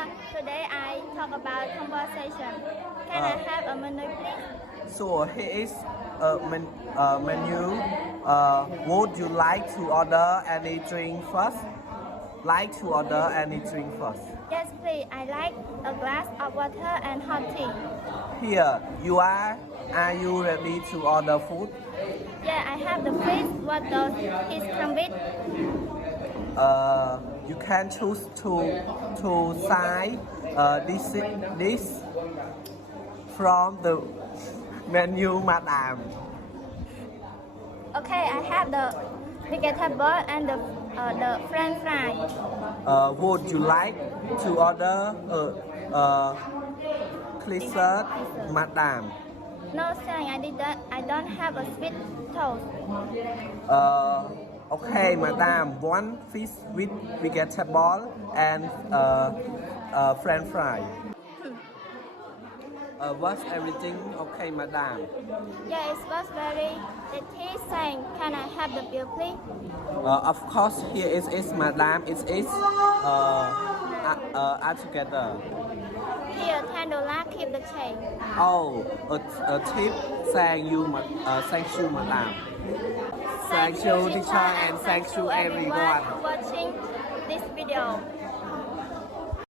Today I talk about conversation. Can I have a menu, please? So here is a menu. Would you like to order any drink first? Like to order any drink first? Yes, please. I like a glass of water and hot tea. Here you are. Are you ready to order food? Yeah, I have the fridge. What does it come with? You can choose to sign this from the menu, madam. Okay, I have the vegetable and the French fry. Would you like to order dessert, madam? No, thanks. I don't have a sweet toast. Okay, madam. One fish with vegetable and French fry. Was everything okay, madam? Yeah, it was very tasty. Can I have the bill, please? Of course, here is madam. It is are together. Here, $10. Keep the change. Oh, a tip. Thank you, madam. Thank you, teacher, and thank you, everyone. For watching this video.